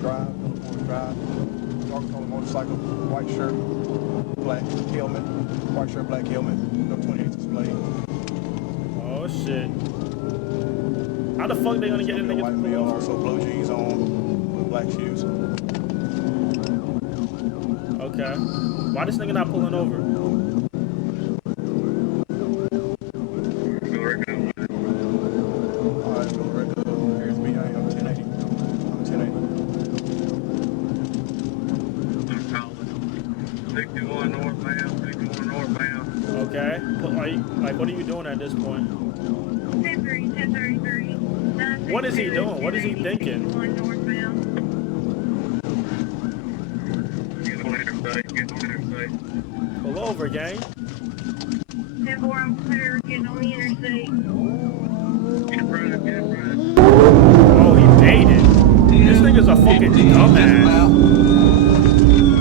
drive, four-wheel drive. Walking on a motorcycle, white shirt, black helmet, white shirt, black helmet, no 28 display. Oh shit. How the fuck they gonna get in there? White male, also blue jeans on with black shoes. Okay. Why this nigga not pulling over? Alright, go record. Here's me. I am 1080. I'm 1080. Going northbound, 61 northbound. Okay. What are you doing at this point? 1033. What is he doing? What is he thinking? Get on interstate, get on interstate. Pull over, gang. 10-4, I'm clear, getting on the interstate. Get in front, get in front. Oh, he baited. This nigga's a fucking dumbass.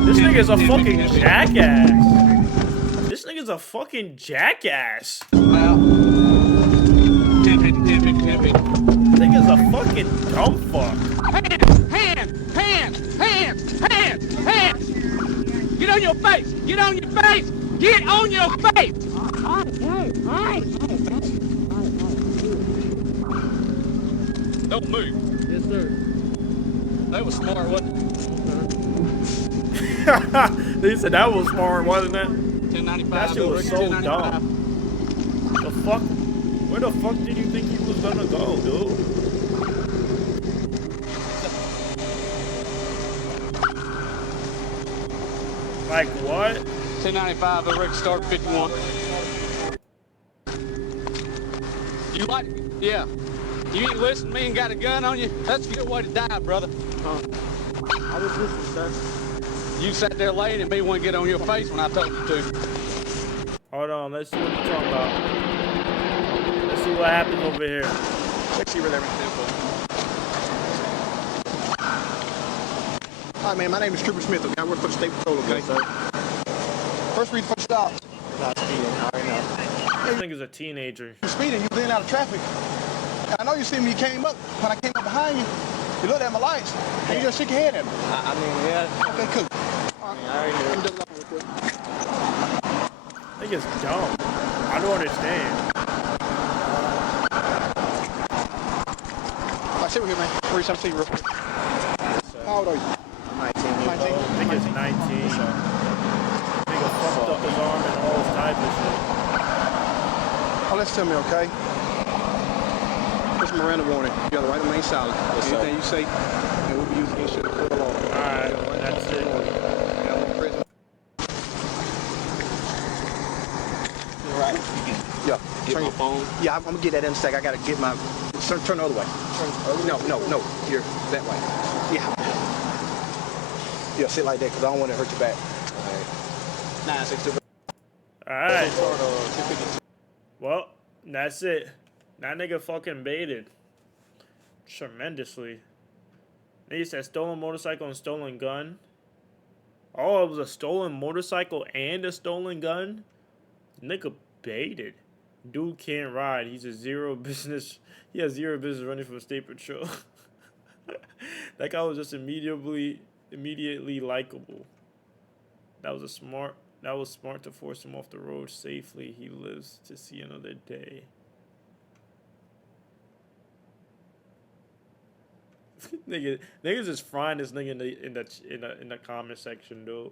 This nigga's a fucking jackass. This nigga's a fucking jackass. This nigga's a fucking dumb fuck. Hands! Get on your face! Get on your face! Get on your face! Don't move. Yes, sir. That was smart, wasn't it? They said that was smart, wasn't it? 1095. That shit was so dumb. The fuck? Where the fuck did you think he was gonna go, dude? Like what? 1095, the wreck start 51. You like, yeah. You ain't listening to me and got a gun on you? That's a good way to die, brother. I was listening, sir. You sat there laying and me wouldn't get on your face when I told you to. Hold on, let's see what you're talking about. Let's see what happens over here. Check see where everything is. Hi, man. My name is Trooper Smith. Okay? I work for the State Patrol. Okay, sir. First read, first stop. Not speeding, I already know. This nigga's a teenager. You're speeding. You was in and out of traffic. And I know you see me. You came up. When I came up behind you, you looked at my lights. And you just shook your head at me. I mean, yeah. Okay, cool. I already knew. Let me double up real quick. Nigga's dumb. I don't understand. Sit here, man. Where you trying to see you real quick? How old are you? 19. 19. Nigga's 19. Nigga fucked up his arm and all his type of shit. Oh, listen to me, okay? This is Miranda warning. You got the right to remain silent. Anything you say, and we'll be using against you in the court of law. Alright, that's it. Right. Yeah. Get my phone. Yeah, I'm gonna get that in a sec. I gotta get my. Turn the other way. No. Here, that way. Yeah. Yeah, sit like that, cause I don't want to hurt your back. Okay. 962. Alright. Well, that's it. That nigga fucking baited. Tremendously. Nigga said stolen motorcycle and stolen gun. Oh, it was a stolen motorcycle and a stolen gun? Nigga baited. Dude can't ride. He's a zero business. He has zero business running from State Patrol. That guy was just immediately likable. That was smart to force him off the road safely. He lives to see another day. Niggas is frying this nigga in the comment section, dude.